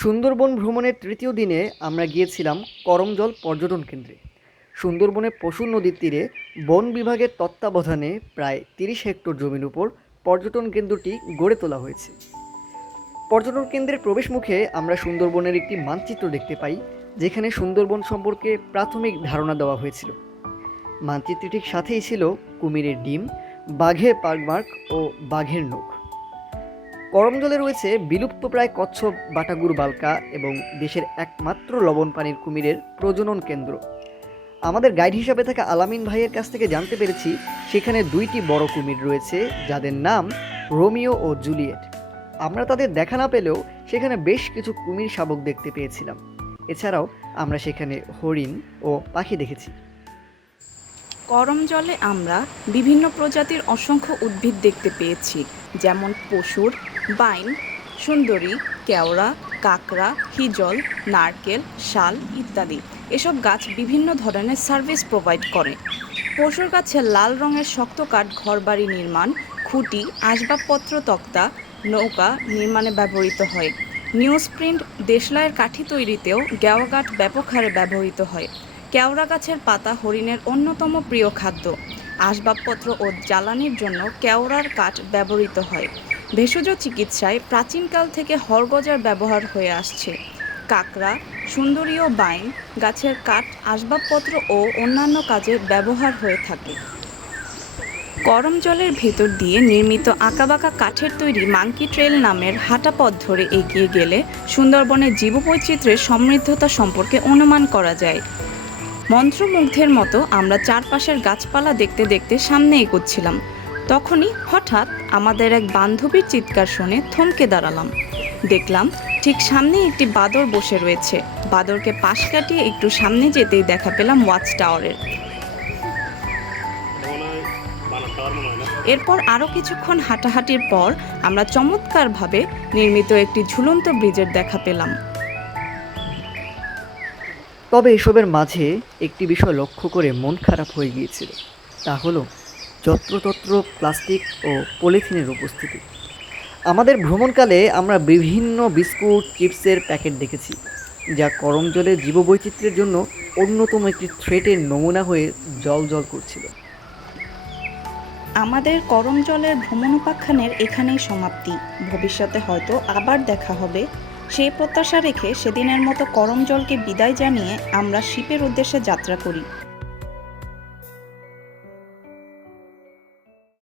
সুন্দরবন ভ্রমণের তৃতীয় দিনে আমরা গিয়েছিলাম করমজল পর্যটন কেন্দ্রে। সুন্দরবনের পশুর নদীর তীরে বন বিভাগের তত্ত্বাবধানে প্রায় ৩০ হেক্টর জমির উপর পর্যটন কেন্দ্রটি গড়ে তোলা হয়েছে। পর্যটন কেন্দ্রের প্রবেশমুখে আমরা সুন্দরবনের একটি মানচিত্র দেখতে পাই, যেখানে সুন্দরবন সম্পর্কে প্রাথমিক ধারণা দেওয়া হয়েছিল। মানচিত্রটির সাথেই ছিল কুমিরের ডিম, বাঘের পাগমার্ক ও বাঘের নখ। করমজলে রয়েছে বিলুপ্তপ্রায় কচ্ছপ, বাটাগুর বালকা এবং দেশের একমাত্র লবণ পানির কুমিরের প্রজনন কেন্দ্র। আমাদের গাইড হিসাবে থাকা আলামিন ভাইয়ের কাছ থেকে জানতে পেরেছি সেখানে 2টি বড় কুমির রয়েছে, যাদের নাম রোমিও ও জুলিয়েট। আমরা তাদের দেখা না পেলেও সেখানে বেশ কিছু কুমির শাবক দেখতে পেয়েছিলাম। এছাড়াও আমরা সেখানে হরিণ ও পাখি দেখেছি। করমজলে আমরা বিভিন্ন প্রজাতির অসংখ্য উদ্ভিদ দেখতে পেয়েছি, যেমন পশুর, বাইন, সুন্দরী, কেওড়া, কাকড়া, হিজল, নারকেল, শাল ইত্যাদি। এসব গাছ বিভিন্ন ধরনের সার্ভিস প্রোভাইড করে। পশুর গাছে লাল রঙের শক্ত কাঠ ঘরবাড়ি নির্মাণ, খুঁটি, আসবাবপত্র, তক্তা, নৌকা নির্মাণে ব্যবহৃত হয়। নিউজ প্রিন্ট, দেশলাইয়ের কাঠি তৈরিতেও গেওয়া কাঠ ব্যাপক হারে ব্যবহৃত হয়। কেওড়া গাছের পাতা হরিণের অন্যতম প্রিয় খাদ্য। আসবাবপত্র ও জ্বালানির জন্য কেওড়ার কাঠ ব্যবহৃত হয়। ভেষজ চিকিৎসায় প্রাচীনকাল থেকে হরগজার ব্যবহার হয়ে আসছে। কাকড়া, সুন্দরী ও বাইন গাছের কাঠ আসবাবপত্র ও অন্যান্য কাজে ব্যবহার হয়ে থাকে। করমজলের ভেতর দিয়ে নির্মিত আঁকাবাঁকা কাঠের তৈরি মাঙ্কি ট্রেল নামের হাঁটা পথ ধরে এগিয়ে গেলে সুন্দরবনের জীববৈচিত্র্যের সমৃদ্ধতা সম্পর্কে অনুমান করা যায়। মন্ত্রমুগ্ধের মতো আমরা চারপাশের গাছপালা দেখতে দেখতে সামনে এগোচ্ছিলাম। তখনই হঠাৎ আমাদের এক বান্ধবীর চিৎকার শুনে থমকে দাঁড়ালাম। দেখলাম ঠিক সামনে একটি বাদর বসে রয়েছে। বাদরকে পাশ কাটিয়ে একটু সামনে যেতেই দেখা পেলাম ওয়াচ টাওয়ারের। এরপর আরও কিছুক্ষণ হাঁটাহাঁটির পর আমরা চমৎকারভাবে নির্মিত একটি ঝুলন্ত ব্রিজের দেখা পেলাম। তবে এসবের মাঝে একটি বিষয় লক্ষ্য করে মন খারাপ হয়ে গিয়েছিল, তা হলো যত্রতত্র প্লাস্টিক ও পলিথিনের উপস্থিতি। আমাদের ভ্রমণকালে আমরা বিভিন্ন বিস্কুট, চিপসের প্যাকেট দেখেছি, যা করমজলের জীববৈচিত্র্যের জন্য অন্যতম একটি থ্রেটের নমুনা হয়ে জ্বলজ্বল করছিল। আমাদের করমজলের ভ্রমণ উপাখ্যানের এখানেই সমাপ্তি। ভবিষ্যতে হয়তো আবার দেখা হবে, সেই প্রত্যাশা রেখে সেদিনের মতো করমজলকে বিদায় জানিয়ে আমরা শিপের উদ্দেশ্যে যাত্রা করি।